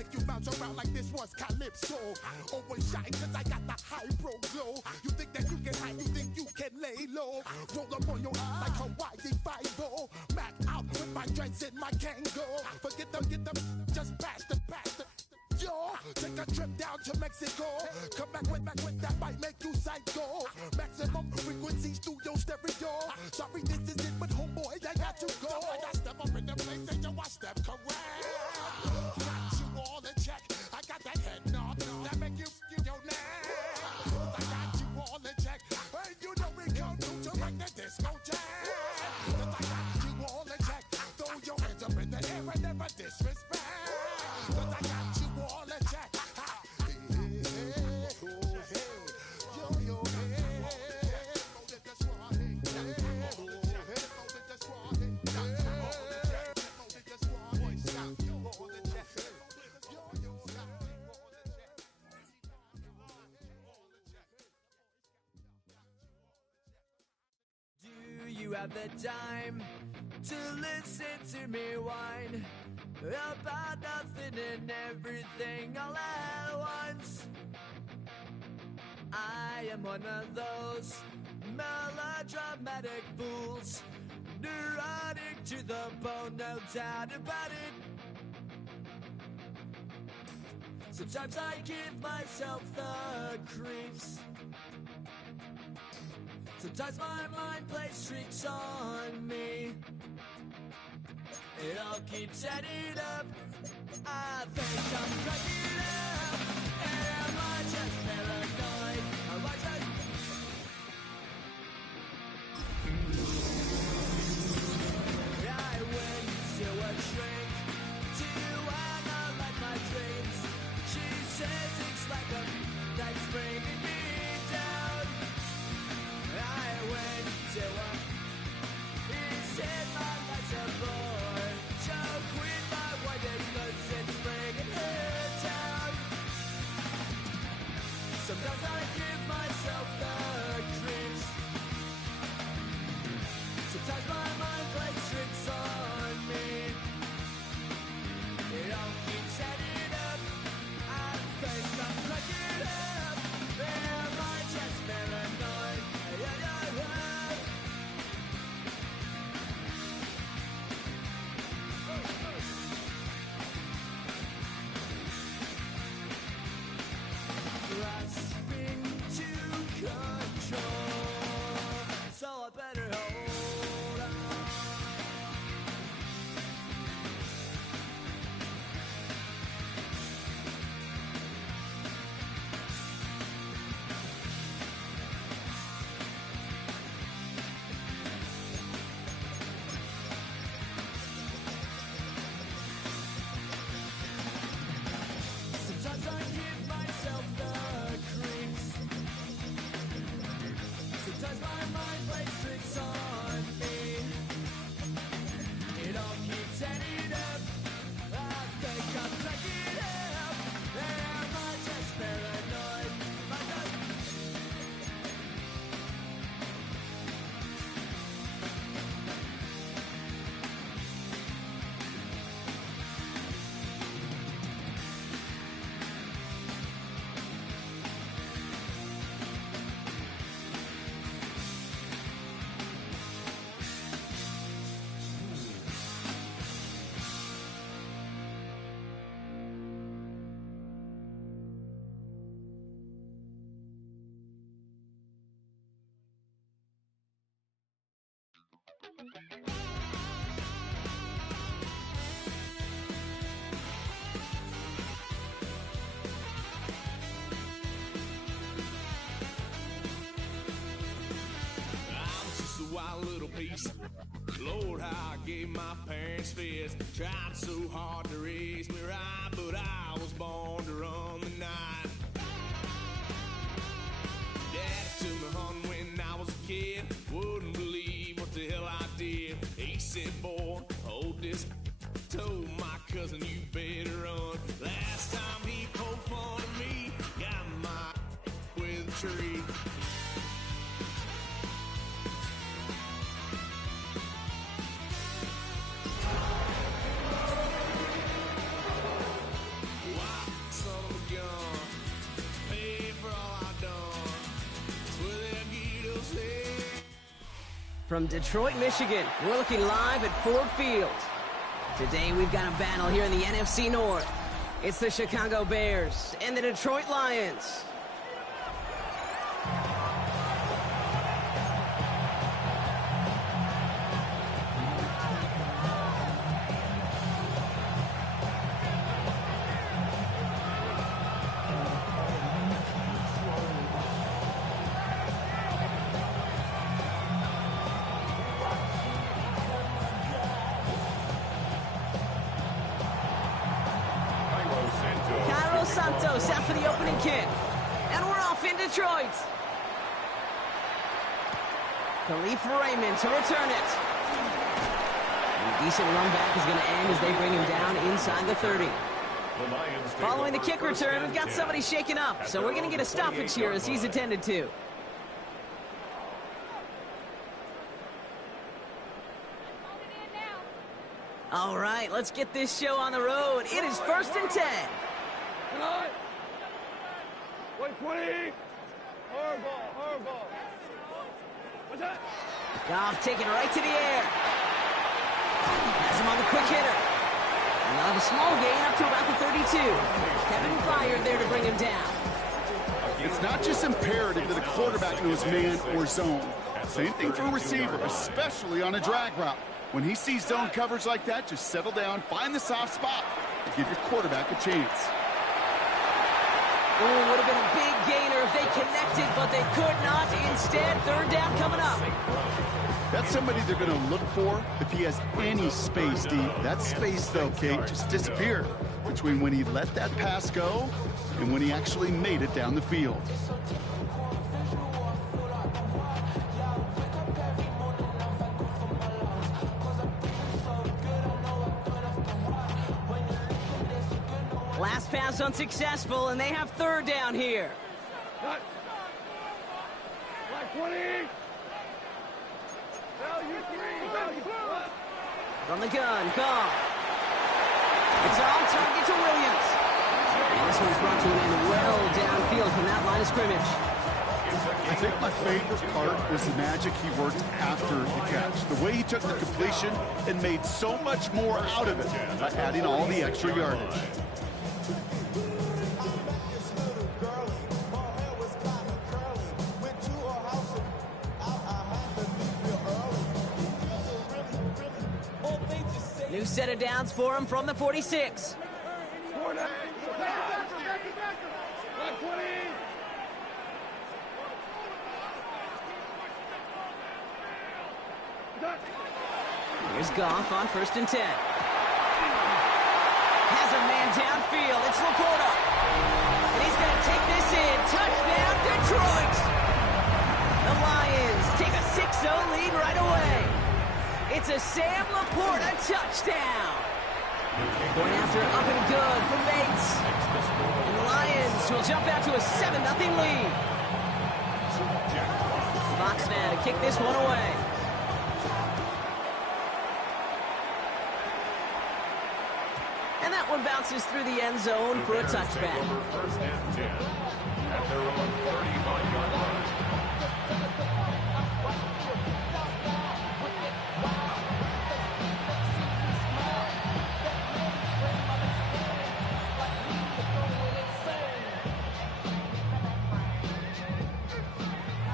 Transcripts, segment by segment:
make you bounce around like this was Calypso. Always shine cause I got the high pro glow. You think that you can hide, you think you can lay low. Roll up on your eye like Hawaii 5-0. Mac out with my dreads in my Kango. Forget them, just pass the. Yo, take a trip down to Mexico. Come back with that might make you psycho. Maximum frequencies through your stereo. Sorry, this is it, but homeboy, I got to go. I step up in the place and yo, I step correct. Got you all in check. I got that head nod that make you your neck. I got you all in check. Hey, you know we come through to like the disco jack. I got you all in check. Throw your hands up in the air and never disrespect. I got you all in check. You have the time to listen to me whine about nothing and everything all at once. I am one of those melodramatic fools, neurotic to the bone, no doubt about it. Sometimes I give myself the creeps. Sometimes my mind plays tricks on me. It all keeps adding up. I think I'm cracking up. Am I just paranoid? Am I just... I went to a shrink to analyze my dreams. She says it's like a that's bringing me down. I went to a... He said my life's a bore. Joke with my wife because it's bringing her down. Sometimes I give myself the creeps. Sometimes my mind plays tricks on me. It all keeps adding up. I think I'm cracking up. Am I just paranoid? Grasping to control, so I better hold on. Sometimes I give myself the creeps. Sometimes my mind plays tricks on me. It all keeps adding up. I think I'm cracking up. Am I just paranoid? Am I just... Wild little piece. Lord, how I gave my parents fits. Tried so hard to raise me right, but I was born to run the night. Dad took me hunting when I was a kid. Wouldn't believe what the hell I did. He said, boy, hold this. Told my cousin, you better run. Last time he poked fun at me, got my with a tree. From Detroit, Michigan, we're looking live at Ford Field. Today we've got a battle here in the NFC North. It's the Chicago Bears and the Detroit Lions. Santos out for the opening kick. And we're off in Detroit. Khalif Raymond to return it. A decent run back is going to end as they bring him down inside the 30. Following the kick return, we've got somebody shaken up, so we're going to get a stoppage here as he's attended to. All right, let's get this show on the road. It is 1st and 10. 120. Hard ball. What's that? Goff taking it right to the air. Has him on the quick hitter. And they'll have a small gain up to about the 32. Kevin Byard there to bring him down. It's not just imperative that a quarterback knows man or zone. Same thing for a receiver, especially on a drag route. When he sees zone coverage like that, just settle down, find the soft spot, and give your quarterback a chance. Ooh, would have been a big gainer if they connected, but they could not. Instead, 3rd down coming up. That's somebody they're going to look for if he has any space, D. That space, though, Kate, just disappeared between when he let that pass go and when he actually made it down the field. Last pass unsuccessful, and they have 3rd down here. Cut. Black 20. Value 3. Value 4. From the gun, Goff. It's on target to Williams. And this one's brought to an end well downfield from that line of scrimmage. I think my favorite part was the magic he worked after the catch. The way he took the completion and made so much more out of it by adding all the extra yardage. New set of downs for him from the 46. Here's Goff on 1st and 10. Has a man downfield. It's Laporta. And he's going to take this in. Touchdown, Detroit. The Lions take a 6-0 lead right away. It's a Sam Laporta touchdown. Going after up and good for Bates. And the Lions will jump out to a 7-0 lead. Fox now to kick this one away. And that one bounces through the end zone for a touchback. 1st and 10 at their own 35-yard line.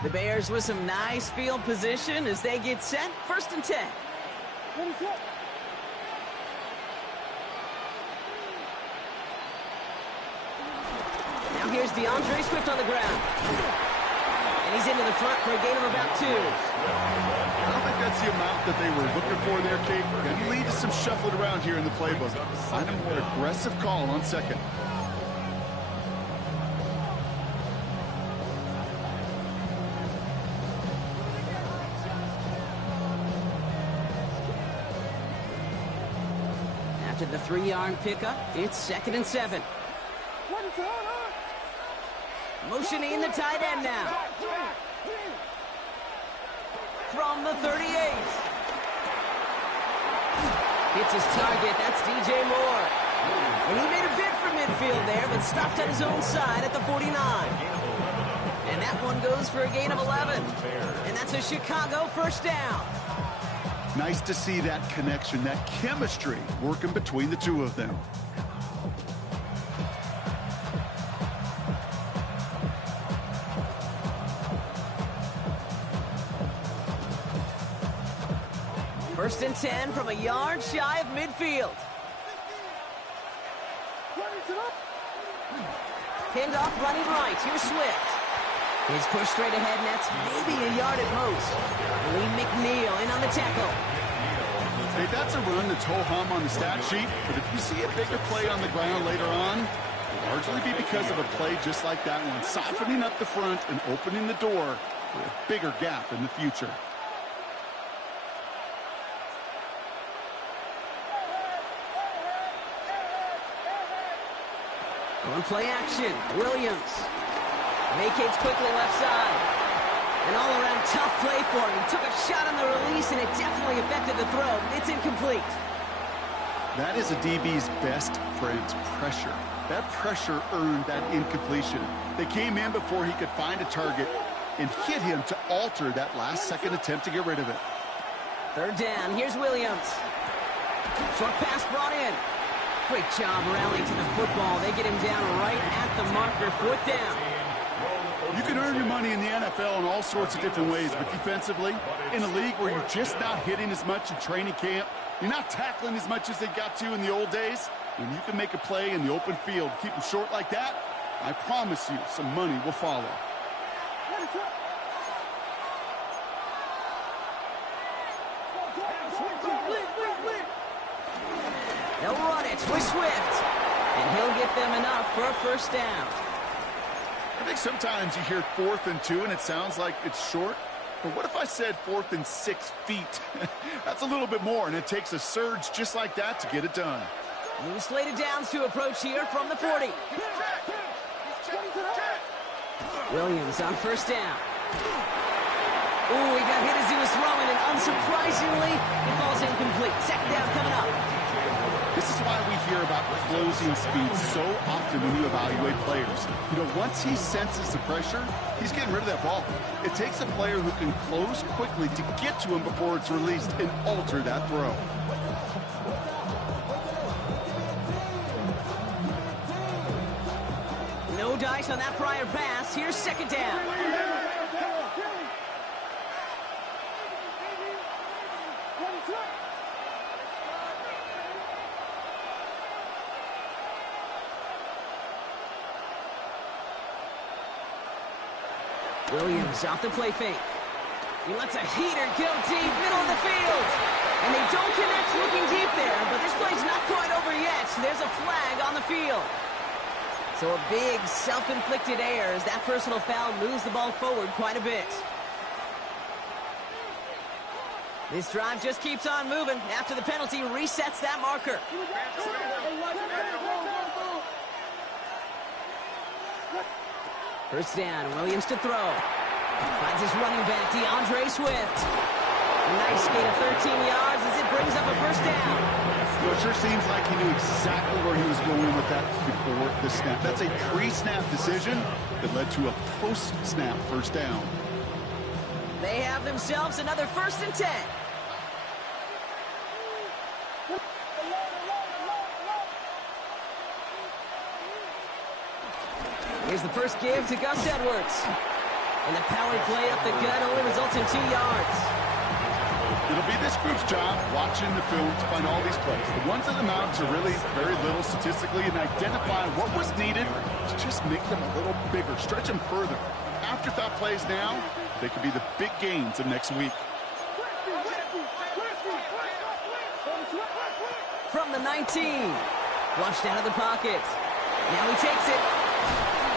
The Bears with some nice field position as they get set. 1st and 10. Now here's DeAndre Swift on the ground. And he's into the front for a gain of about 2. I don't think that's the amount that they were looking for there, Kate. Going to lead to some shuffling around here in the playbook. Find a more aggressive call on 2nd. After the 3-yard pickup, it's 2nd and 7. Motioning the tight end now. From the 38. Hits his target. That's DJ Moore. And he made a bid for midfield there, but stopped at his own side at the 49. And that one goes for a gain of 11. And that's a Chicago first down. Nice to see that connection, that chemistry working between the two of them. First and 10 from a yard shy of midfield. Pinned off running right. Here's Swift. He's pushed straight ahead, and that's maybe a yard at most. Lee McNeil in on the tackle. Hey, that's a run that's ho-hum on the stat sheet, but if you see a bigger play on the ground later on, it'll largely be because of a play just like that one, softening up the front and opening the door for a bigger gap in the future. On play action, Williams vacates quickly left side. An all-around tough play for him. He took a shot on the release, and it definitely affected the throw. It's incomplete. That is a DB's best friend, pressure. That pressure earned that incompletion. They came in before he could find a target and hit him to alter that last-second attempt to get rid of it. Third down, here's Williams. Short pass brought in. Great job rallying to the football. They get him down right at the marker. Fourth down. You can earn your money in the NFL in all sorts of different ways, but defensively, in a league where you're just not hitting as much in training camp, you're not tackling as much as they got to in the old days, when you can make a play in the open field, keep them short like that, I promise you some money will follow. They'll run it with Swift, and he'll get them enough for a first down. I think sometimes you hear 4th and 2 and it sounds like it's short, but what if I said 4th and 6 feet? That's a little bit more, and it takes a surge just like that to get it done. New slated downs to approach here from the 40. Williams on first down. Ooh, he got hit as he was throwing, and unsurprisingly, it falls incomplete. Second down coming up. This is why we hear about closing speed so often when you evaluate players. You know, once he senses the pressure, he's getting rid of that ball. It takes a player who can close quickly to get to him before it's released and alter that throw. No dice on that prior pass. Here's second down. Williams off the play fake. He lets a heater go deep, middle of the field. And they don't connect looking deep there, but this play's not quite over yet. There's a flag on the field. So a big self-inflicted error as that personal foul moves the ball forward quite a bit. This drive just keeps on moving after the penalty resets that marker. First down, Williams to throw. Finds his running back, DeAndre Swift. A nice gain of 13 yards as it brings up a first down. Well, it sure seems like he knew exactly where he was going with that before the snap. That's a pre-snap decision that led to a post-snap first down. They have themselves another first and 10. Here's the first give to Gus Edwards. And the power play up the gut only results in 2 yards. It'll be this group's job watching the film to find all these plays. The ones that amount to really very little statistically and identify what was needed to just make them a little bigger, stretch them further. Afterthought plays now, they could be the big gains of next week. From the 19. Flushed out of the pocket. Now he takes it.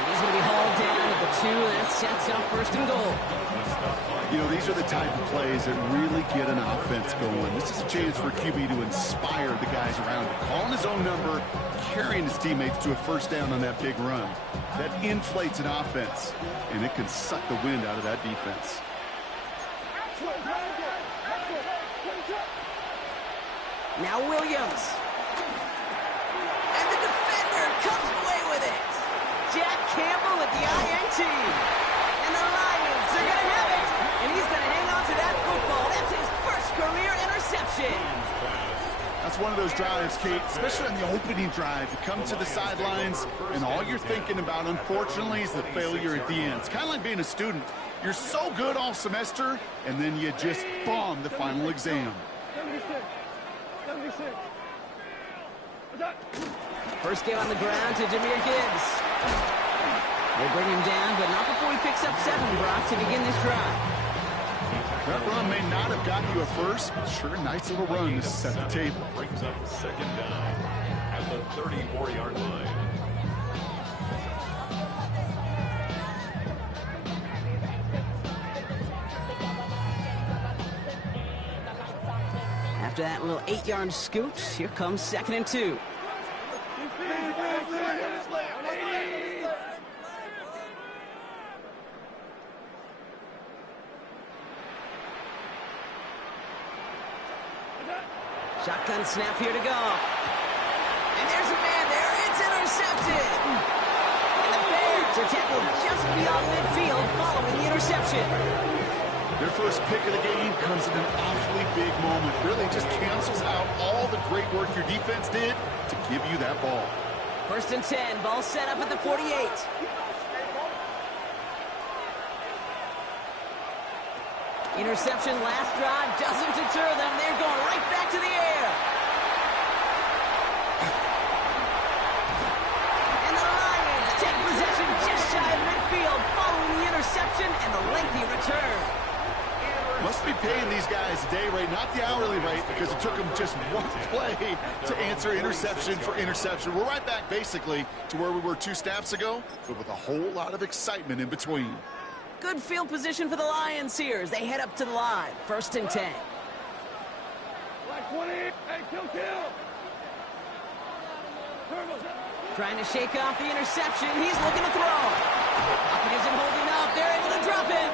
He's going to be hauled down at the 2, and that sets up first and goal. You know, these are the type of plays that really get an offense going. This is a chance for QB to inspire the guys around him. Calling his own number, carrying his teammates to a first down on that big run. That inflates an offense, and it can suck the wind out of that defense. Now Williams. And the defender comes away with it. Jack Campbell with the INT. one of those drives, Kate, especially on the opening drive. You come to the sidelines, and all you're thinking about, unfortunately, is the failure at the end. It's kind of like being a student. You're so good all semester, and then you just bomb the final exam. 76. 76. What's that? First game on the ground to Jameer Gibbs. They bring him down, but not before he picks up 7, Brock, to begin this drive. That run may not have gotten you a first, but sure, nice little run to set the table. Brings up second down at the 34-yard line. After that little 8-yard scoot, here comes 2nd and 2. Shotgun snap here to go. And there's a man there. It's intercepted. And the Bears are tackled just beyond midfield following the interception. Their first pick of the game comes at an awfully big moment. Really just cancels out all the great work your defense did to give you that ball. 1st and 10. Ball set up at the 48. Interception last drive doesn't deter them. They're going right back to the air. And the Lions take possession just shy of midfield following the interception and the lengthy return. Must be paying these guys a day rate, not the hourly rate, because it took them just one play to answer interception for interception. We're right back basically to where we were 2 snaps ago, but with a whole lot of excitement in between. Good field position for the Lions here as they head up to the line. 1st and 10. Black 20. Hey, kill. Trying to shake off the interception. He's looking to throw. Pocket isn't holding up. They're able to drop it.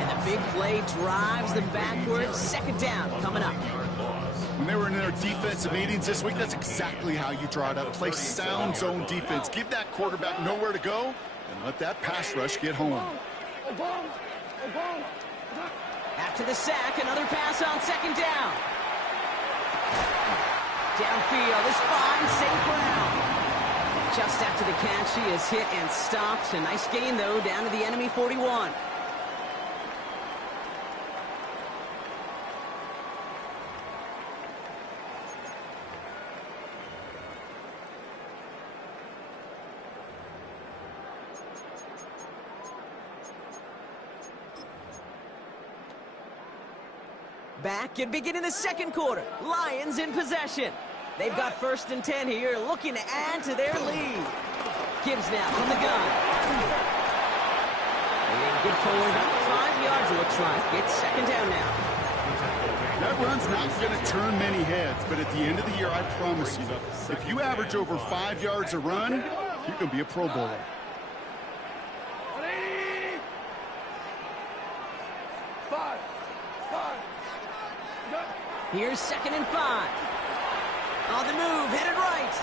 And the big play drives them backwards. 2nd down coming up. When they were in their defensive meetings this week, that's exactly how you draw it up. Play sound zone defense. Give that quarterback nowhere to go and let that pass rush get home. After the sack, another pass on 2nd down. Downfield is fine, St. Brown. Just after the catch, he is hit and stopped. A nice gain, though, down to the enemy 41. Back and beginning the 2nd quarter. Lions in possession. They've got 1st and 10 here, looking to add to their lead. Gibbs now from the gun. And good forward about 5 yards, it looks like. It's 2nd down now. That run's not going to turn many heads, but at the end of the year, I promise you, if you average over 5 yards a run, you're going to be a Pro Bowler. Here's 2nd and 5. On the move, headed right.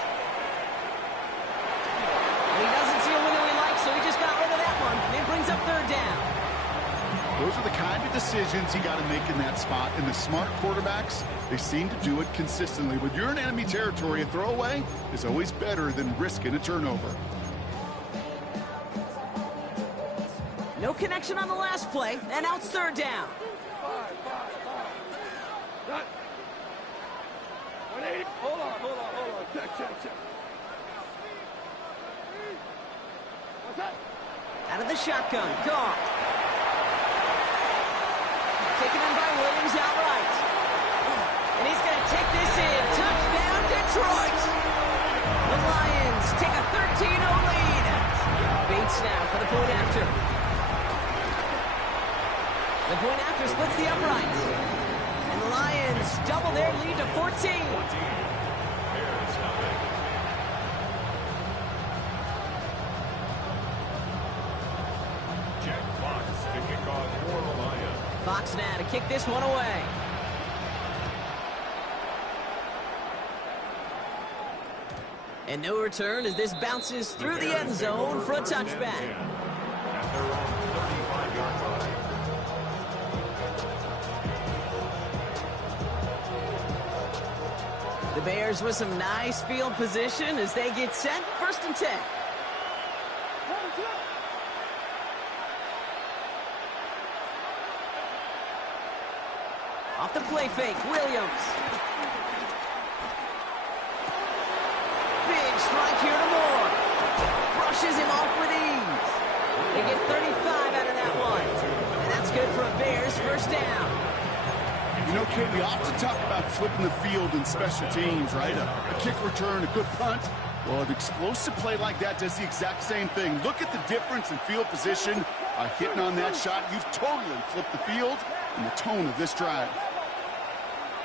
And he doesn't see a window he likes, so he just got rid of that one. It brings up 3rd down. Those are the kind of decisions you got to make in that spot. And the smart quarterbacks, they seem to do it consistently. When you're in enemy territory, a throwaway is always better than risking a turnover. No connection on the last play, and now it's 3rd down. Hold on. Check. What's that? Out of the shotgun, Goff. Taken in by Williams outright. And he's going to take this in. Touchdown, Detroit. The Lions take a 13-0 lead. Bates now for the point after. The point after splits the uprights. And the Lions double their lead to 14. Fox now to kick this one away. And no return as this bounces through the end zone for a touchback. Bears with some nice field position as they get set. 1st and 10. Off the play fake, Williams. Big strike here to Moore. Brushes him off with ease. They get 35 out of that one. And that's good for a Bears 1st down. You know, Kate, we often talk about flipping the field in special teams, right? A kick return, a good punt. Well, an explosive play like that does the exact same thing. Look at the difference in field position. By hitting on that shot, you've totally flipped the field and the tone of this drive.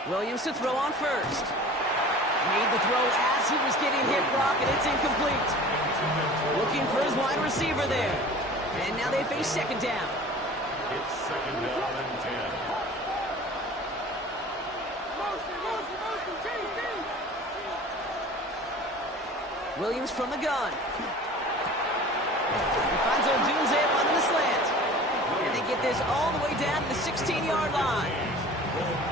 Williams to throw on 1st. Made the throw as he was getting hit, Brock, and it's incomplete. Looking for his wide receiver there. And now they face 2nd down. It's 2nd down and 10. Williams from the gun. He finds Odunze running the slant. And they get this all the way down to the 16-yard line.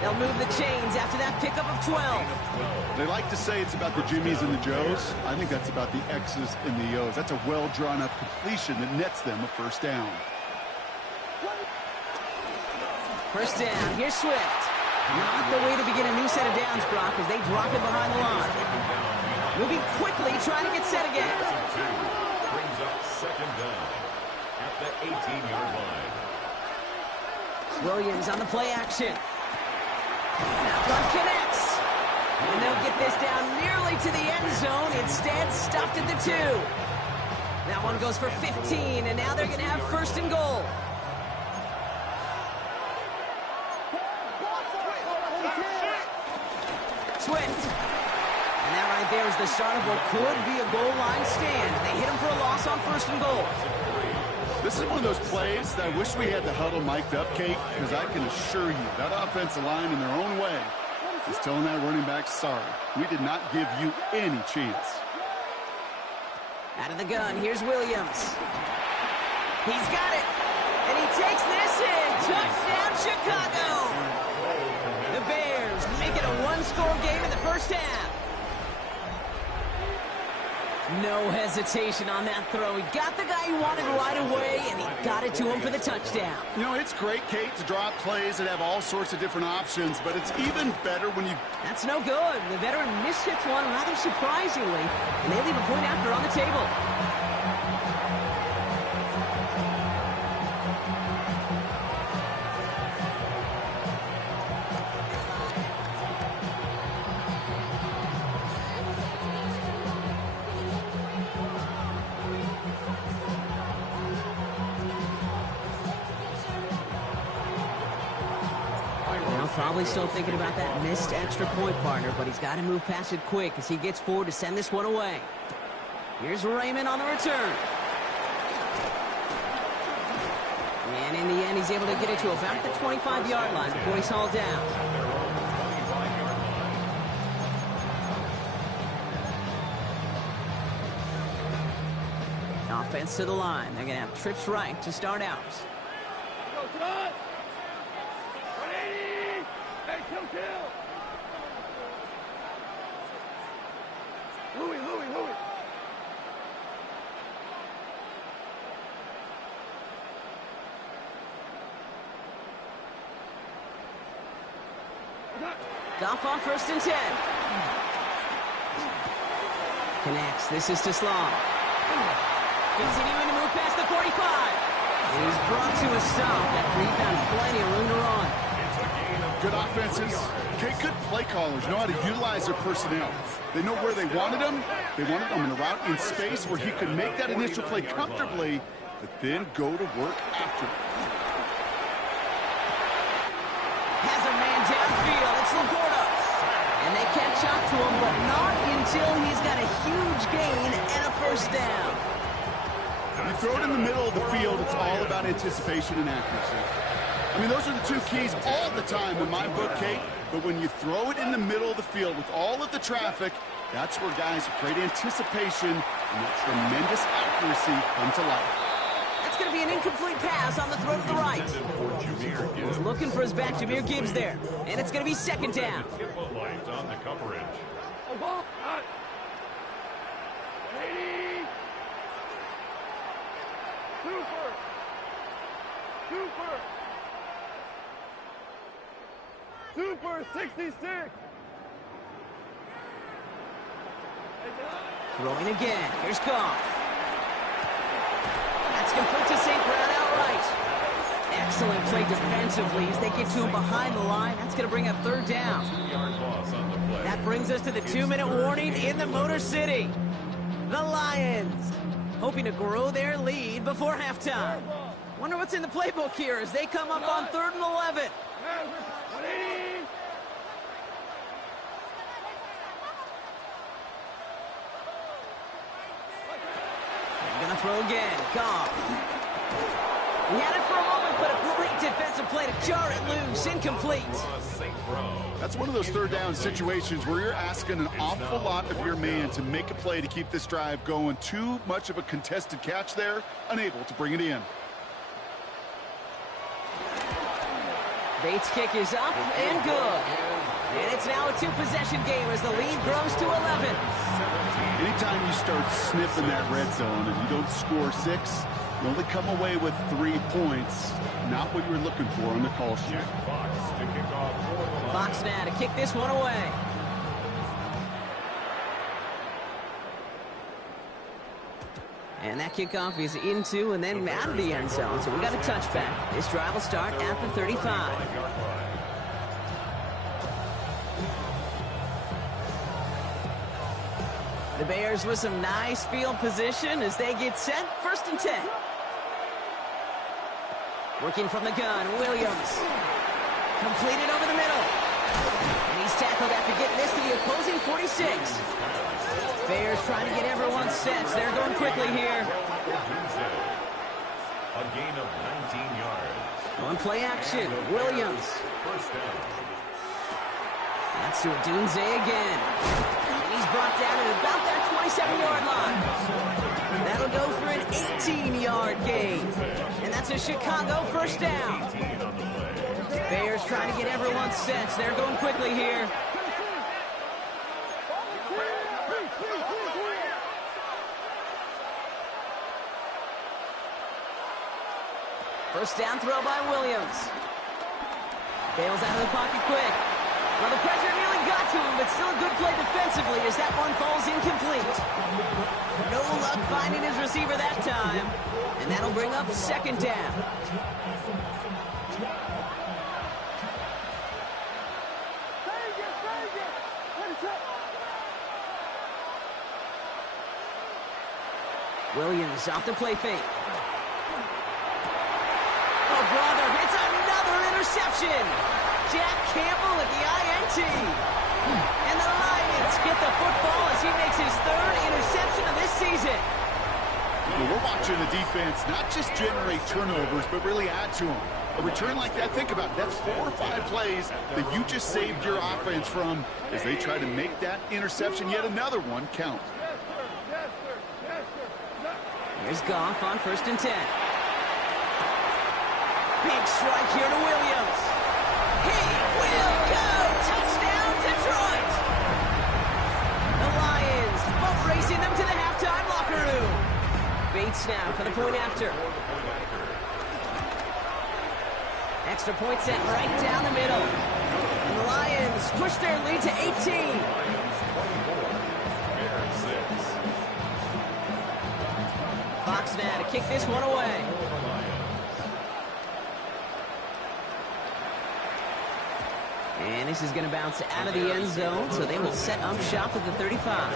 They'll move the chains after that pickup of 12. They like to say it's about the Jimmies and the Joes. I think that's about the X's and the O's. That's a well-drawn-up completion that nets them a 1st down. 1st down. Here's Swift. Not the way to begin a new set of downs, Brock, as they drop it behind the line. Moving quickly, trying to get set again. Brings up 2nd down at the 18-yard line. Williams on the play action. That one connects. And they'll get this down nearly to the end zone. Instead, stopped at the 2. That one goes for 15, and now they're going to have 1st and goal. Swift. And that right there is the start of what could be a goal line stand. They hit him for a loss on 1st and goal. This is one of those plays that I wish we had the huddle mic'd up, Kate, because I can assure you that offensive line in their own way is telling that running back, sorry, we did not give you any chance. Out of the gun, here's Williams. He's got it, and he takes this in. Touchdown, Chicago! The Bears make it a 1-score game in the 1st half. No hesitation on that throw. He got the guy he wanted right away, and he got it to him for the touchdown. You know, it's great, Kate, to draw up plays that have all sorts of different options, but it's even better when you... That's no good. The veteran mishits one rather surprisingly, and they leave a point after on the table. Probably still thinking about that missed extra point, partner, but he's got to move past it quick as he gets forward to send this one away. Here's Raymond on the return. And in the end, he's able to get it to about the 25-yard line before he's hauled down. Offense to the line. They're going to have trips right to start out. Louie. Goff on 1st and 10. Connects. This is to Slaw. Continuing to move past the 45. He's brought to a stop after he found plenty of room to run. Good offenses. Okay, good play callers know how to utilize their personnel. They know where they wanted him. They wanted him in a route in space where he could make that initial play comfortably, but then go to work after. Has a man downfield. It's Laporta. And they catch up to him, but not until he's got a huge gain and a 1st down. You throw it in the middle of the field, it's all about anticipation and accuracy. I mean, those are the 2 keys all the time in my book, Kate. But when you throw it in the middle of the field with all of the traffic, that's where guys with great anticipation and that tremendous accuracy come to life. That's going to be an incomplete pass on the throw to the right. He's looking for his back, Jahmyr Gibbs there. And it's going to be 2nd down. On the coverage. ball. Hot. 180. Super 66. Throwing again. Here's Goff. That's complete to St. Brown outright. Excellent play defensively as they get to him behind the line. That's going to bring up third down. That brings us to the 2-minute warning in the Motor City. The Lions hoping to grow their lead before halftime. Wonder what's in the playbook here as they come up on 3rd and 11. They're going to throw again. Goff. He had it for a moment, but a great defensive play to jar it loose. Incomplete. That's one of those third down situations where you're asking an awful lot of your man to make a play to keep this drive going. Too much of a contested catch there, unable to bring it in. Bates' kick is up and good. And it's now a 2-possession game as the lead grows to 11. Anytime you start sniffing that red zone and you don't score 6, you only come away with 3 points. Not what you were looking for on the call sheet. Fox now to kick this one away. And that kickoff is into and then out of the end zone. So we got a touchback. This drive will start at the 35. The Bears with some nice field position as they get set. 1st and 10. Working from the gun, Williams. Completed over the middle. And he's tackled after getting this to the opposing 46. Bears trying to get everyone set. They're going quickly here. A gain of 19 yards. On play action, Williams. That's to Adunze again. And he's brought down at about that 27-yard line. That'll go for an 18-yard gain. And that's a Chicago 1st down. Bears trying to get everyone set. They're going quickly here. First down throw by Williams. Bails out of the pocket quick. Well, the pressure nearly got to him, but still a good play defensively as that one falls incomplete. No luck finding his receiver that time. And that'll bring up 2nd down. Williams off the play fake. Oh, brother, it's another interception. Jack Campbell at the INT. And the Lions get the football as he makes his 3rd interception of this season. Well, we're watching the defense not just generate turnovers, but really add to them. A return like that, think about it, that's 4 or 5 plays that you just saved your offense from as they try to make that interception, yet another one, count. Here's Goff on 1st and 10. Big strike here to Williams. He will go! Touchdown, Detroit! The Lions both racing them to the halftime locker room. Bates now for the point after. Extra point set right down the middle. And the Lions push their lead to 18. Fox now to kick this one away. And this is going to bounce out of the end zone, so they will set up shop at the 35.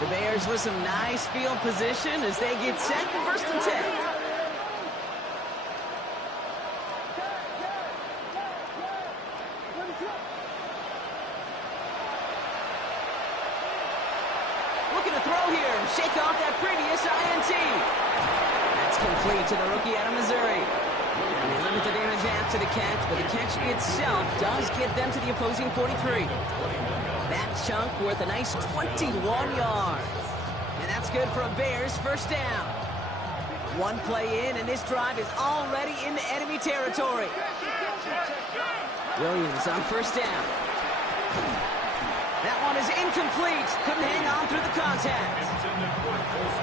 The Bears with some nice field position as they get set. 1st and 10. Looking to throw here and shake off that previous INT. That's complete to the rookie out of Missouri. And they limit the damage after the catch, but the catch itself does get them to the opposing 43. That chunk worth a nice 21 yards. And that's good for a Bears 1st down. One play in, and this drive is already into enemy territory. Williams on first down. That one is incomplete. Couldn't hang on through the contact.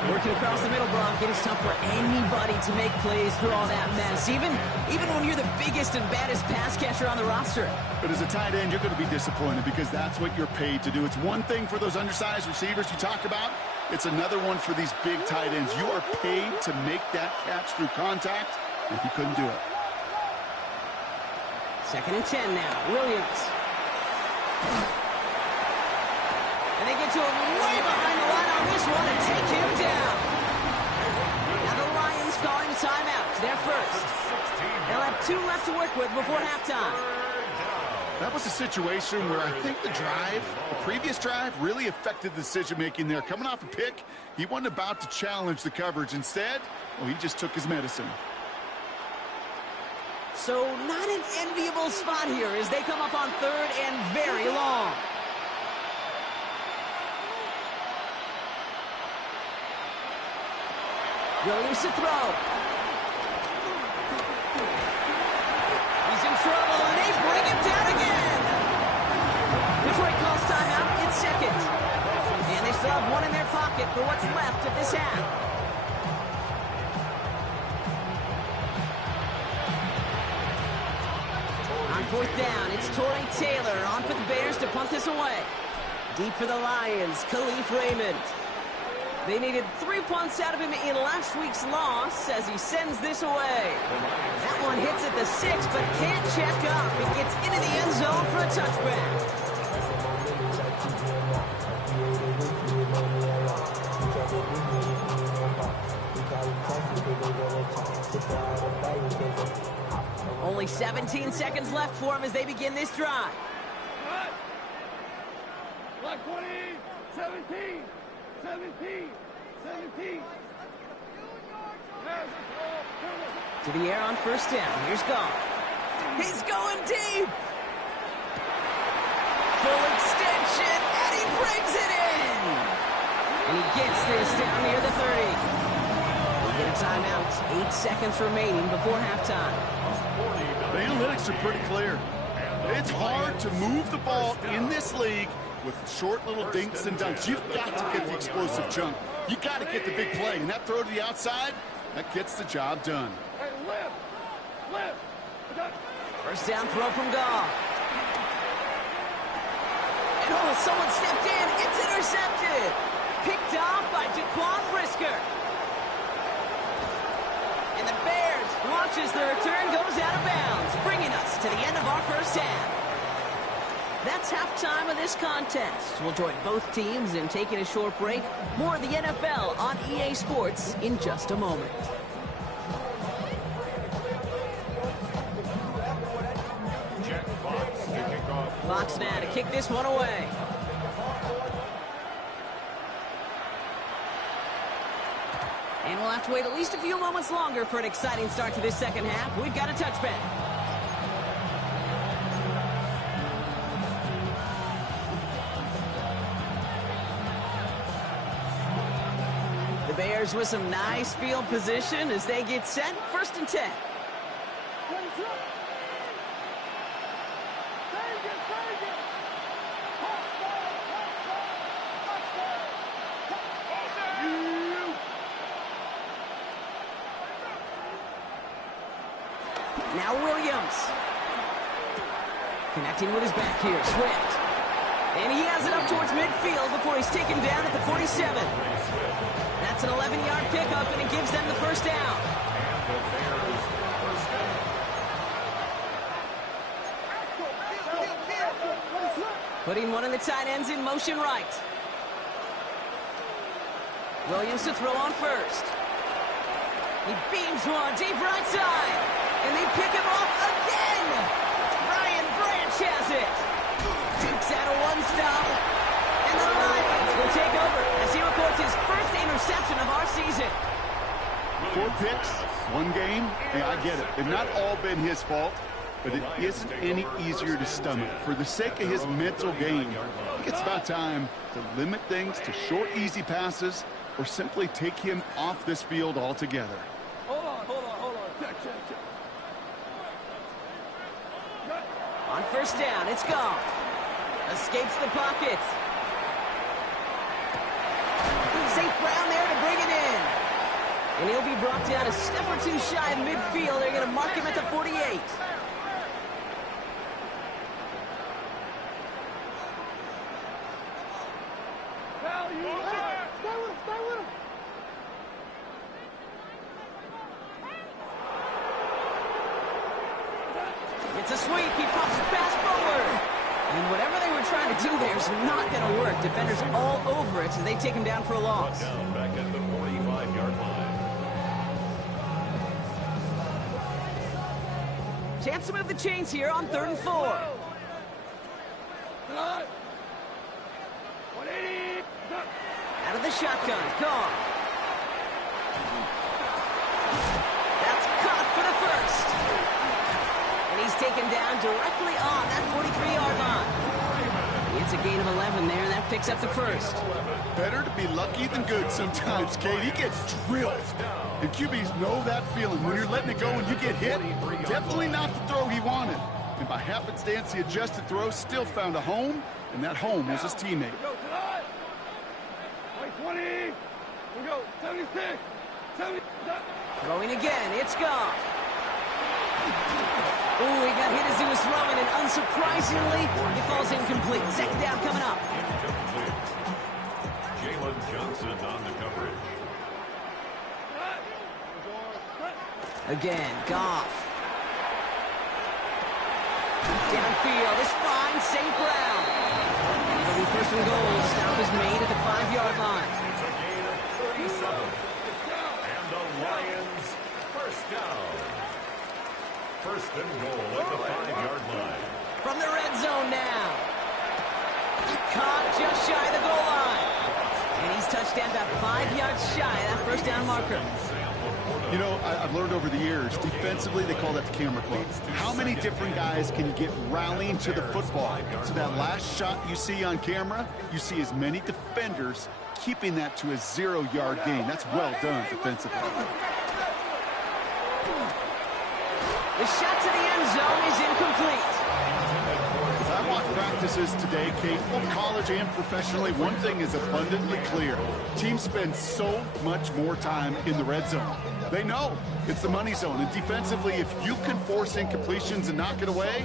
Working across the middle, Brock, it is tough for anybody to make plays through all that mess, even when you're the biggest and baddest pass catcher on the roster. But as a tight end, you're going to be disappointed because that's what you're paid to do. It's one thing for those undersized receivers you talk about. It's another one for these big tight ends. You are paid to make that catch through contact, and he couldn't do it. 2nd and 10 now. Williams. And they get to him way behind the line on this one and take him down. Now the Lions calling timeout. They're first. They'll have 2 left to work with before halftime. That was a situation where I think the previous drive, really affected the decision-making there. Coming off a pick, he wasn't about to challenge the coverage. Instead, well, he just took his medicine. So not an enviable spot here as they come up on 3rd and very long. Williams to throw. He's in trouble, and they bring him down again. Detroit calls timeout. It's 2nd. And they still have 1 in their pocket for what's left of this half. On 4th down, it's Torrey Taylor on for the Bears to punt this away. Deep for the Lions, Khalif Raymond. They needed 3 punts out of him in last week's loss as he sends this away. That one hits at the 6, but can't check up. It gets into the end zone for a touchback. Only 17 seconds left for him as they begin this drive. Block 20, 17. 17. To the air on first down. Here's Goff. He's going deep. Full extension, and he brings it in. And he gets this down near the 30. We'll get a timeout. 8 seconds remaining before halftime. The analytics are pretty clear. It's hard to move the ball in this league with short little dinks and dunks. You've got to get the explosive jump. You got to get the big play. And that throw to the outside, that gets the job done. Hey, lift. First down throw from Goff. And someone stepped in. It's intercepted. Picked off by Jaquan Brisker. And the Bears watch as the return goes out of bounds, bringing us to the end of our first half. That's halftime of this contest. We'll join both teams in taking a short break. More of the NFL on EA Sports in just a moment. Fox now to kick this one away. And we'll have to wait at least a few moments longer for an exciting start to this second half. We've got a touchback. The Bears with some nice field position as they get set. 1st and 10. Now Williams. Connecting with his back here, Swift. And he has it up towards midfield before he's taken down at the 47. That's an 11-yard pickup, and it gives them the first down. Putting one of the tight ends in motion right. Williams to throw on first. He beams one deep right side. And they pick him off again. Brian Branch has it. Dukes out a one-stop. And the Lions will take over as he records his first interception of our season. 4 picks, 1 game. Hey, I get it. They've not all been his fault, but it isn't any easier to stomach. For the sake of his mental game, I think it's about time to limit things to short, easy passes or simply take him off this field altogether. first down. It's gone. Escapes the pocket. St. Brown there to bring it in. And he'll be brought down a step or two shy of midfield. They're going to mark him at the 48. It's a sweep. He pops the pass forward. And whatever they were trying to do there is not going to work. Defenders all over it, so they take him down for a loss. Down back at the 45-yard line. Chance to move the chains here on 3rd and 4. 180. Out of the shotgun. Gone. That's caught for the first. And he's taken down directly on that 43-yard line. It's a gain of 11 there, and that picks up the first. Better to be lucky than good sometimes, Kate. He gets drilled. And QBs know that feeling. When you're letting it go and you get hit, definitely not the throw he wanted. And by happenstance, the adjusted throw still found a home, and that home was his teammate. Go tonight. 20. We go 76. 70. Throwing again. It's gone. Ooh, he got hit as he was throwing, and unsurprisingly, he falls incomplete. Second down coming up. Incomplete. Jalen Johnson on the coverage. Again, Goff. Downfield, this finds St. Brown. And it'll be first and goal. Stop is made at the 5-yard line. It's a gain of 37. And the Lions first down. First and goal at the 5-yard line. From the red zone now. Caught just shy of the goal line. And he's touched down about 5 yards shy of that first down marker. You know, I've learned over the years, defensively, they call that the camera club. How many different guys can you get rallying to the football? So that last shot you see on camera, you see as many defenders keeping that to a 0-yard gain. That's well done defensively. The shot to the end zone is incomplete. As I watch practices today, Kate, both college and professionally, one thing is abundantly clear. Teams spend so much more time in the red zone. They know it's the money zone. And defensively, if you can force incompletions and knock it away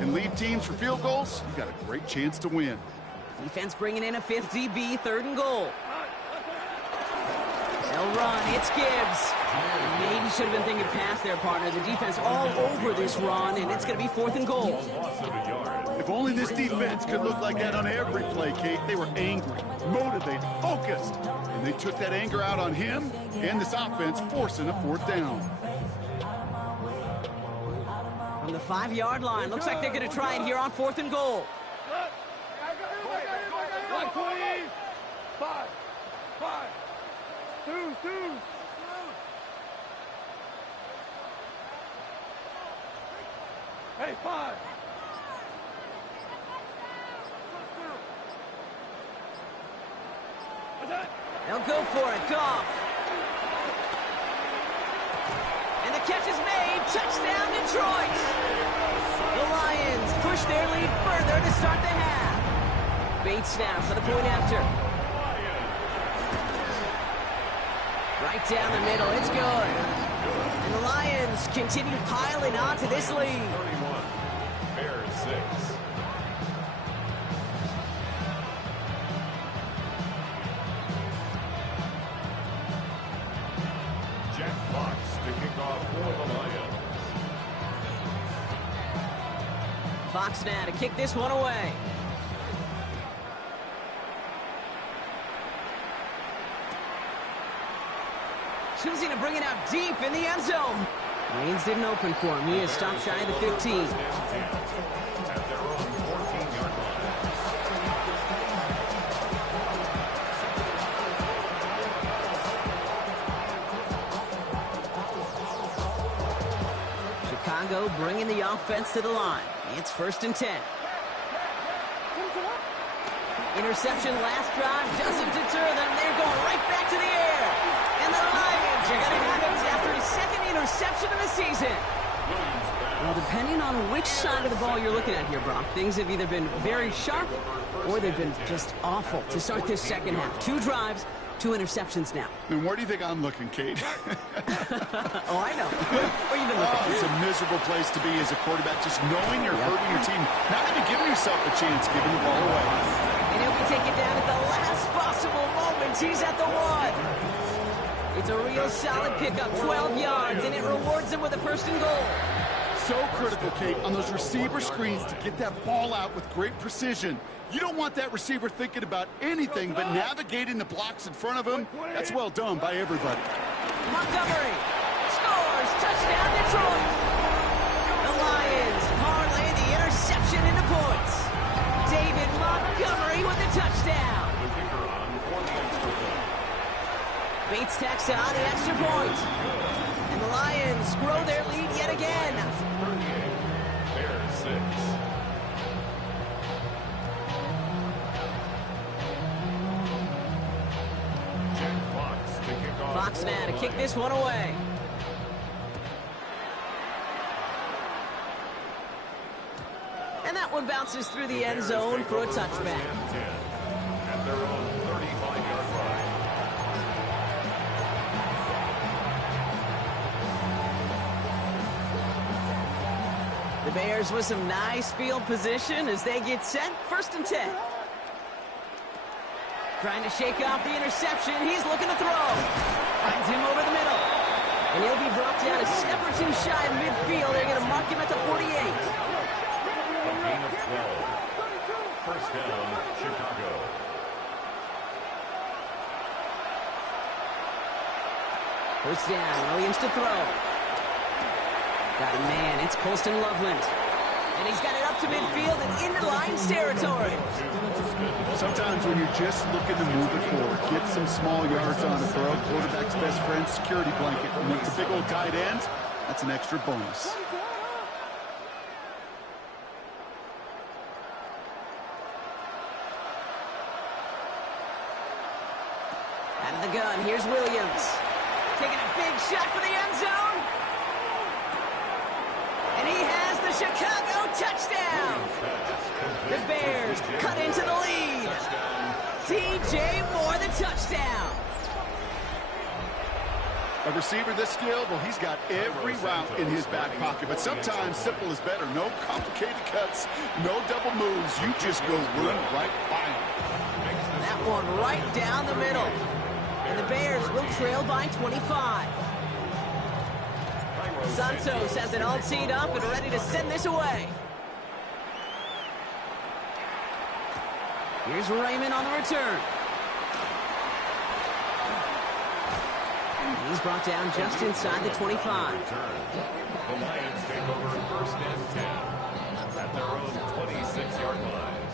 and leave teams for field goals, you got a great chance to win. Defense bringing in a 5th DB, 3rd and goal. They'll run. It's Gibbs. Maybe should have been thinking pass there, partner. The defense all over this run, and it's going to be 4th and goal. Loss of a yard. If only this defense could look like that on every play, Kate. They were angry, motivated, focused. And they took that anger out on him and this offense, forcing a 4th down. From the 5-yard line, looks like they're going to try it here on 4th and goal. 120. 5. 2. Hey, 5. They'll go for it. Goff. And the catch is made. Touchdown, Detroit. The Lions push their lead further to start the half. Bates now for the point after. Right down the middle. It's good. And the Lions continue piling on to this lead. 31. Bears 6. Jack Fox to kick off for the Lions. Fox now to kick this one away. Choosing to bring it out deep in the end zone. Lanes didn't open for him. He is stopped shy of the 15. At their own 14-yard line. Chicago bringing the offense to the line. It's 1st and 10. Interception last drive doesn't deter them. They're going right back to the air. And the Lions are going to have it after his 2nd interception of the season. Williams back Well, depending on which side of the ball you're looking at here, Brock, things have either been very sharp or they've been just awful to start this second half. 2 drives, 2 interceptions now. And where do you think I'm looking, Kate? Oh, I know. Where you been looking? It's a miserable place to be as a quarterback, just knowing you're hurting your team, not even giving yourself a chance, giving the ball away. And he'll be taken down at the last possible moment. He's at the 1. It's a real solid pickup, 12 yards, and it rewards him with a 1st and goal. So critical, Kate, on those receiver screens to get that ball out with great precision. You don't want that receiver thinking about anything but navigating the blocks in front of him. That's well done by everybody. Montgomery scores, touchdown Detroit. The Lions parlay the interception into points. David Montgomery with the touchdown. The kicker on for the extra point. Bates tacks on the extra point. And the Lions grow their lead yet again. 38, Bears 6. Jack Fox to kick off. Fox now to kick this one away. And that one bounces through the end zone for a touchback. At their own 35-yard line. The Bears with some nice field position as they get set. 1st and 10. Trying to shake off the interception. He's looking to throw. Finds him over the middle. And he'll be brought down a step or 2 shy of midfield. They're going to mark him at the 48. A gain of 12. 1st down, Chicago. First down, Williams to throw. Got a man, it's Colston Loveland. And he's got it up to midfield and into Lions territory. Sometimes when you're just looking to move it forward, get some small yards on a throw, quarterback's best friend, security blanket. And when it's a big old tight end, that's an extra bonus. Out of the gun, here's Williams. Taking a big shot for the end zone. And he has the Chicago touchdown. The Bears cut into the lead. DJ Moore the touchdown. A receiver this skilled, well, he's got every route in his back pocket. But sometimes simple is better. No complicated cuts, no double moves. You just go run right by him. That one right down the middle. And the Bears will trail by 25. Santos has it all teed up and ready to send this away. Here's Raymond on the return. He's brought down just inside the 25. The Lions take over 1st and 10 at their own 26-yard line.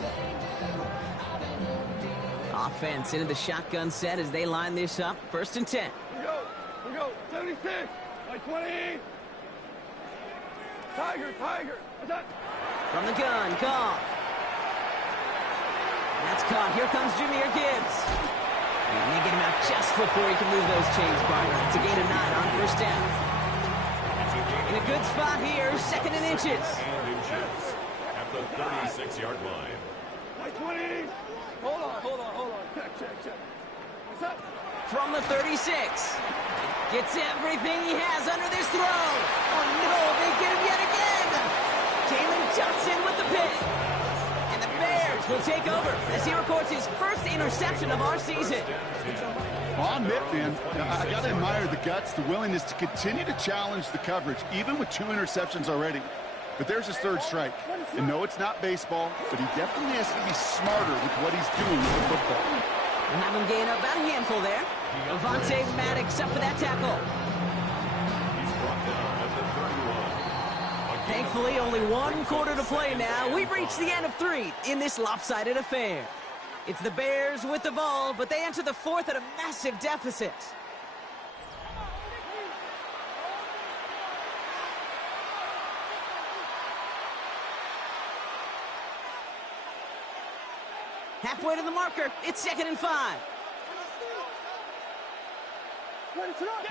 Offense into the shotgun set as they line this up. 1st and 10. We go, 76, by 20. Tiger. What's that? From the gun, Goff. That's caught. Here comes Jahmyr Gibbs. And they get him out just before he can move those chains, partner. It's a gain of 9 on 1st down. In a good spot here, 2nd and inches. And inches at the 36-yard line. By 20. Hold on. Check. What's up? From the 36. Gets everything he has under this throw. Oh, no, they get him yet again. Jalen Johnson with the pick. And the Bears will take over as he records his 1st interception of our season. Well, I'll admit, man, I got to admire the guts, the willingness to continue to challenge the coverage, even with 2 interceptions already. But there's his 3rd strike. And no, it's not baseball, but he definitely has to be smarter with what he's doing with the football. We'll have him gain up about a handful there. Avonte Maddox up for that tackle. He's brought down at the 31. Thankfully, only 1 quarter to play now. We've reached the end of 3 in this lopsided affair. It's the Bears with the ball, but they enter the 4th at a massive deficit. Halfway to the marker, it's 2nd and 5.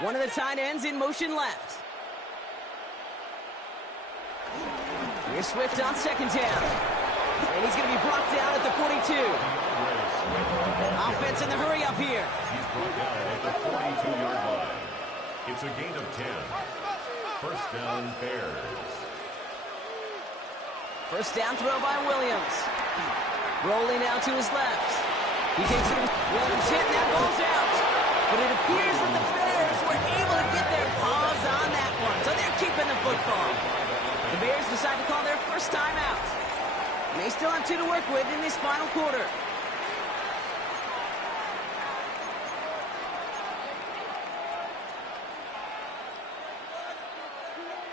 One of the tight ends in motion left. Here's Swift on second down. And he's going to be brought down at the 42. Offense in the hurry up here. He's brought down at the 42-yard line. It's a gain of 10. First down, Bears. First down throw by Williams. Rolling out to his left. He takes it. Williams hit, and that ball's out. But it appears that the Bears were able to get their paws on that one. So they're keeping the football. The Bears decide to call their first time out. They still have 2 to work with in this final quarter.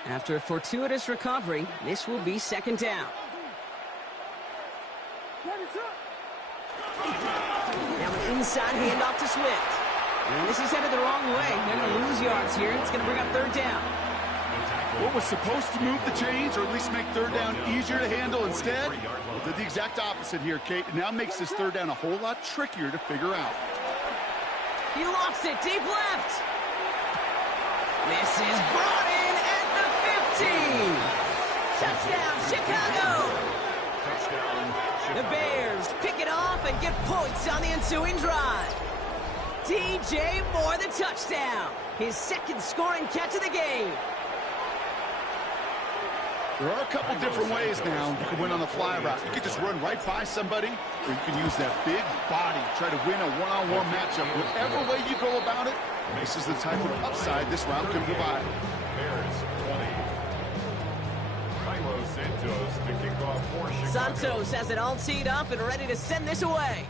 After a fortuitous recovery, this will be second down. Now an inside handoff to Swift. And this is headed the wrong way. They're going to lose yards here. It's going to bring up third down. What was supposed to move the chains, or at least make third down easier to handle instead, well, did the exact opposite here, Kate. It now makes this third down a whole lot trickier to figure out. He lofts it deep left. This is brought in at the 15. Touchdown, Chicago. The Bears pick it off and get points on the ensuing drive. DJ Moore, the touchdown. His second scoring catch of the game. There are a couple different ways now you can win on the fly route. You can just run right by somebody, or you can use that big body, try to win a one-on-one matchup. Whatever way you go about it, this is the type of upside this route can provide. Bears 20. Milo Santos to kick off for Chicago. Santos has it all teed up and ready to send this away.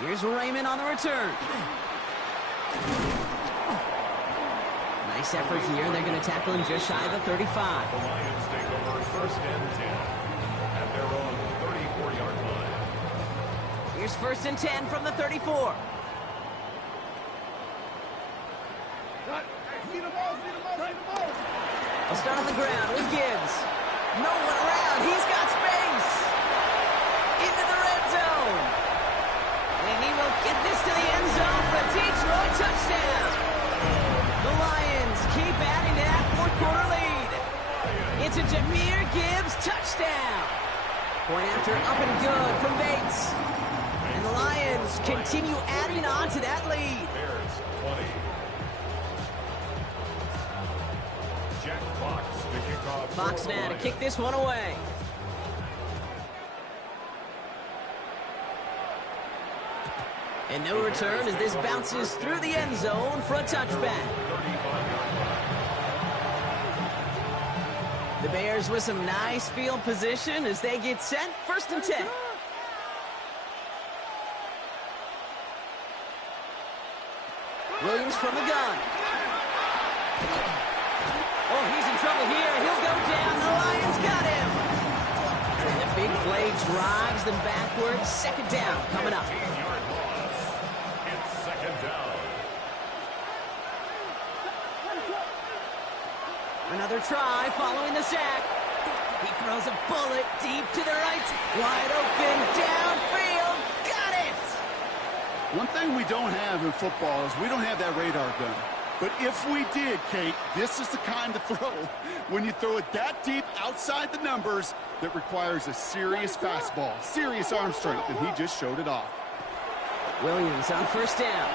Here's Raymond on the return. Nice effort here. They're going to tackle him just shy of the 35. The Lions take over first and 10 at their own 34-yard line. Here's first and 10 from the 34. He'll start on the ground with Gibbs. No one around. He's got space. Into the red zone. And he will get this to the end zone for a Detroit touchdown. The Lions keep adding to that fourth quarter lead. It's a Jahmyr Gibbs touchdown. Point after up and good from Bates. And the Lions continue adding on to that lead. Bears 20. Jack Fox to kick off. Fox now to kick this one away. And no return as this bounces through the end zone for a touchback. The Bears with some nice field position as they get set. First and 10. Williams from the gun. Oh, he's in trouble here. He'll go down. The Lions got him. And the big play drives them backwards. Second down coming up. It's second down. Another try following the sack. He throws a bullet deep to the right. Wide open downfield. Got it! One thing we don't have in football is we don't have that radar gun. But if we did, Kate, this is the kind of throw when you throw it that deep outside the numbers that requires a serious fastball, serious arm strength, and he just showed it off. Williams on first down.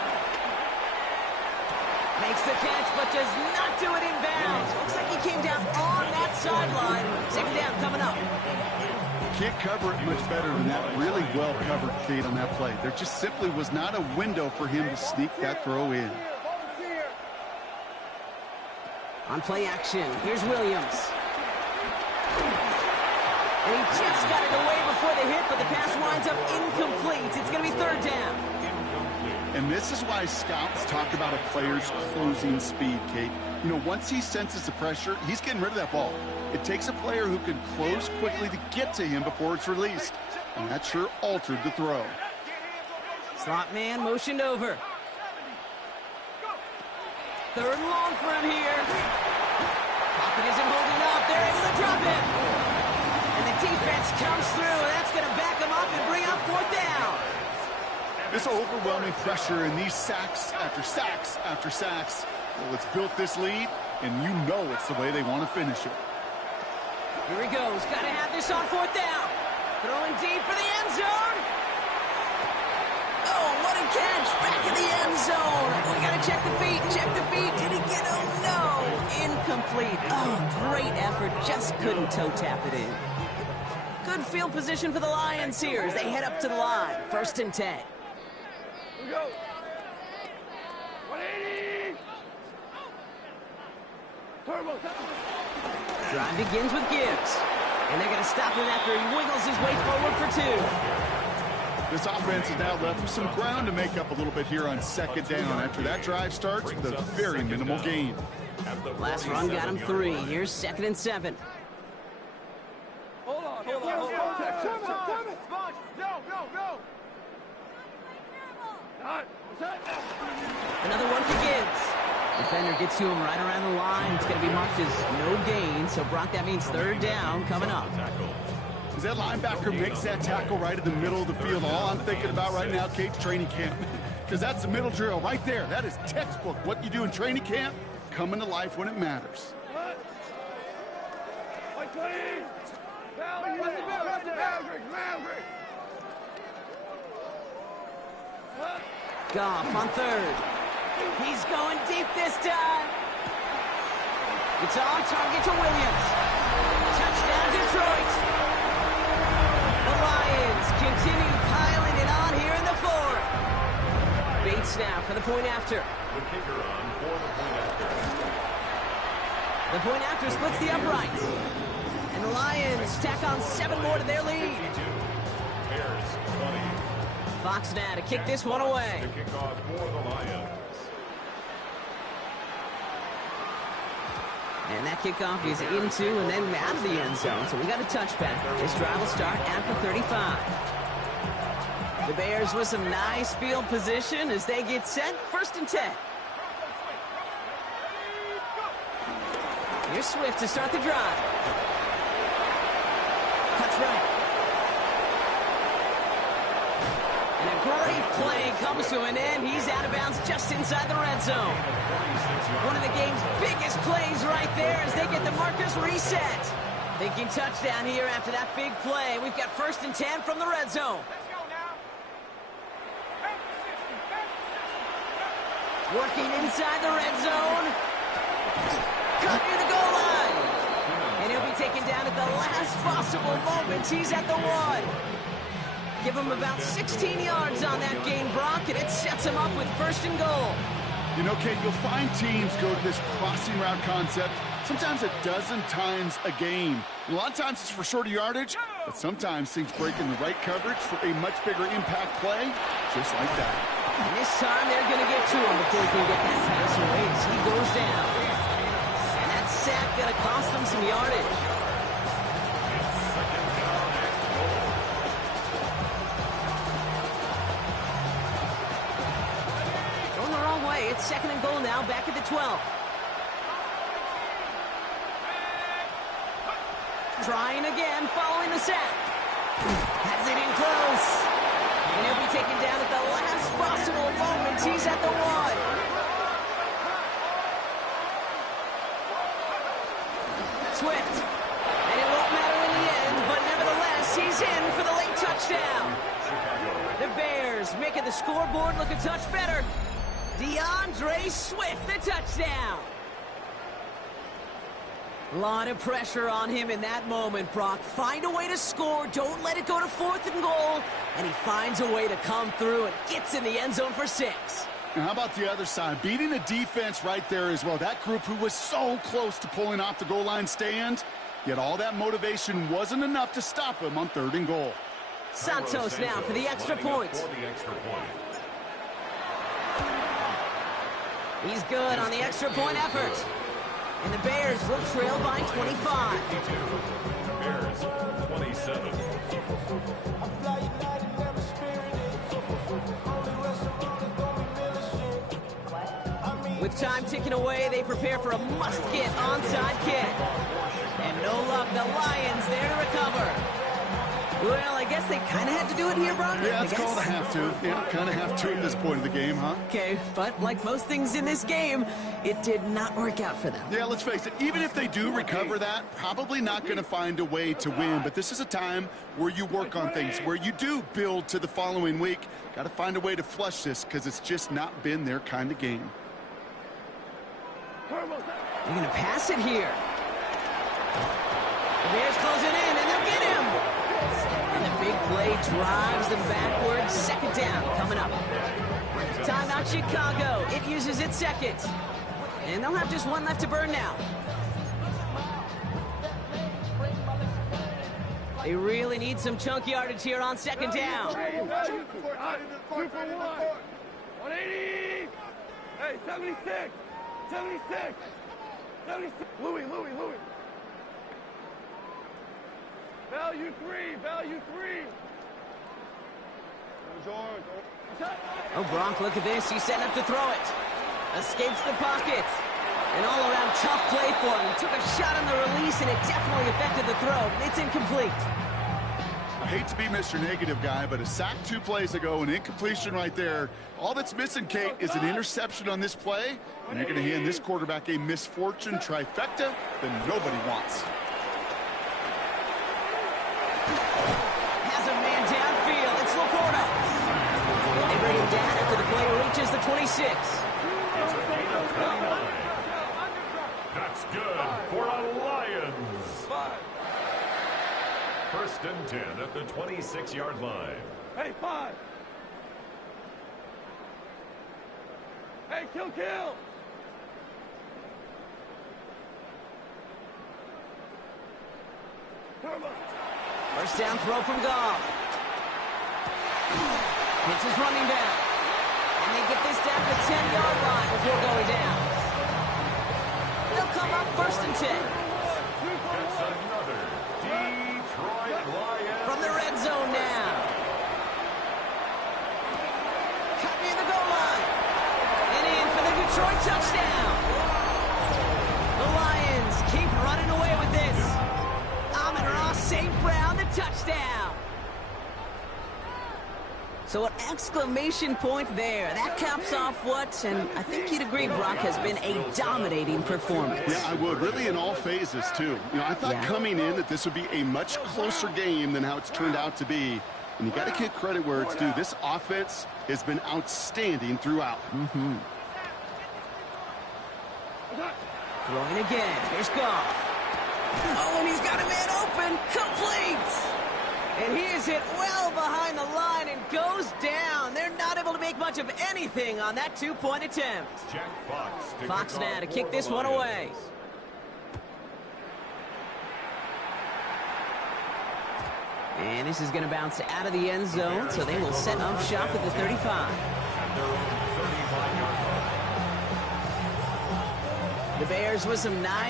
Makes the catch, but does not do it in bounds. Looks like he came down on that sideline. Second down coming up. Can't cover it much better than that. Really well covered, Kate, on that play. There just simply was not a window for him to sneak that throw in. On play action, here's Williams. And he just got it away before the hit, but the pass winds up incomplete. It's going to be third down. And this is why scouts talk about a player's closing speed, Kate. You know, once he senses the pressure, he's getting rid of that ball. It takes a player who can close quickly to get to him before it's released. And that sure altered the throw. Slot man motioned over. Third and long for him here. Pocket isn't holding up. They're able to drop it. And the defense comes through. That's going to back him up and bring up fourth down. This overwhelming pressure and these sacks after sacks after sacks, Well, it's built this lead, and you know it's the way they want to finish it. Here he goes. Got to have this on 4th down. Throwing deep for the end zone. Oh, what a catch. Back in the end zone. We got to check the feet. Check the feet. Did he get him? No. Incomplete. Oh, great effort. Just couldn't toe tap it in. Good field position for the Lions here as they head up to the line. 1st and 10. Here we go. 180. Turbo. Drive begins with Gibbs. And they're going to stop him after he wiggles his way forward for 2. This offense is now left with some ground to make up a little bit here on 2nd down after that drive starts with a very minimal gain. Last run got him 3. Here's 2nd and 7. Hold on. Go. Another one for Gibbs. Defender gets to him right around the line. It's going to be marked as no gain. So, Brock, that means 3rd down coming up. As that linebacker makes that tackle right in the middle of the field, all I'm thinking about right now, Kate's training camp. Because that's the middle drill right there. That is textbook. What you do in training camp, coming to life when it matters. Goff on 3rd. He's going deep this time. It's on target to Williams. Touchdown, Detroit. The Lions continue piling it on here in the 4th. Bates now for the point after. The kicker on for the point after. The point after splits the uprights. And the Lions tack on 7 more to their lead. Bears 20. Fox now to kick this one away. The kickoff for the Lions. And that kickoff is into and then out of the end zone. So we got a touchback. This drive will start after 35. The Bears with some nice field position as they get set. 1st and 10. Here's Swift to start the drive. Cuts right. And a great play comes to an end. He's out of bounds just inside the red zone. One of the game's biggest plays right there as they get the markers reset. Thinking touchdown here after that big play. We've got 1st and 10 from the red zone. Working inside the red zone. Cut near the goal line. And he'll be taken down at the last possible moment. He's at the 1. Give him about 16 yards on that gain, Brock, and it sets him up with 1st and goal. You know, Kate, you'll find teams go to this crossing route concept sometimes a dozen times a game. A lot of times it's for shorter yardage, but sometimes things break in the right coverage for a much bigger impact play, just like that. And this time they're going to get to him before he can get that pass away as he goes down. And that sack going to cost them some yardage. Going the wrong way. It's 2nd and goal now, back at the 12. Trying again, following the sack. Has it in close. And he'll be taken down at the last possible moment. He's at the 1. Swift. And it won't matter in the end, but nevertheless, he's in for the late touchdown. The Bears making the scoreboard look a touch better. DeAndre Swift, the touchdown. A lot of pressure on him in that moment, Brock. Find a way to score. Don't let it go to 4th and goal. And he finds a way to come through and gets in the end zone for 6. And how about the other side? Beating the defense right there as well. That group who was so close to pulling off the goal line stand, yet all that motivation wasn't enough to stop him on 3rd and goal. Santos now for the extra point. He's good on the extra point effort. And the Bears will trail by 25. Bears 27. With time ticking away, they prepare for a must-get onside kick. And no luck, the Lions there to recover. Well, I guess they kind of had to do it here, Brock. Yeah, it's called a have to. Yeah, kind of have to at this point of the game, huh? Okay, but like most things in this game, it did not work out for them. Yeah, let's face it, even if they do recover that, probably not going to find a way to win. But this is a time where you work on things, where you do build to the following week. Got to find a way to flush this because it's just not been their kind of game. They're going to pass it here. The Bears close it in, and they'll get him. And the big play drives them backwards. Second down coming up. Timeout Chicago. It uses its second. And they'll have just one left to burn now. They really need some chunk yardage here on second down. 2 for 1. 180. Hey, 76. 76. 76. Louis. Value 3. Oh, Gronk, look at this. He's setting up to throw it. Escapes the pocket. An all-around tough play for him. He took a shot on the release, and it definitely affected the throw. It's incomplete. I hate to be Mr. Negative guy, but a sack 2 plays ago, an incompletion right there. All that's missing, Kate, is an interception on this play, and you're going to hand this quarterback a misfortune trifecta that nobody wants. Has a man downfield. It's Laporta. And they bring him down after the play reaches the 26. It's a gain of 39. That's good for a Lions. 1st and 10 at the 26-yard line. Hey, 5. Hey, kill. First down throw from Goff. Hits his running back. And they get this down to the 10-yard line before going down. They'll come up 1st and 10. It's another Detroit Lions. From the red zone now. Cut near the goal line. And in for the Detroit touchdown. The Lions keep running away with this. Amon-Ra St. Brown, the touchdown. So an exclamation point there. That caps off what, and I think you'd agree, Brock, has been a dominating performance. Yeah, I would. Really in all phases, too. You know, I thought coming in that this would be a much closer game than how it's turned out to be. And you got to give credit where it's due. This offense has been outstanding throughout. Throwing again. Here's Goff. Oh, and he's got a man open. Complete. And he is hit well behind the line and goes down. They're not able to make much of anything on that 2-point attempt. Jack Fox now to kick this one away. And this is going to bounce out of the end zone, so they will set up shop at the 35. The Bears with some nice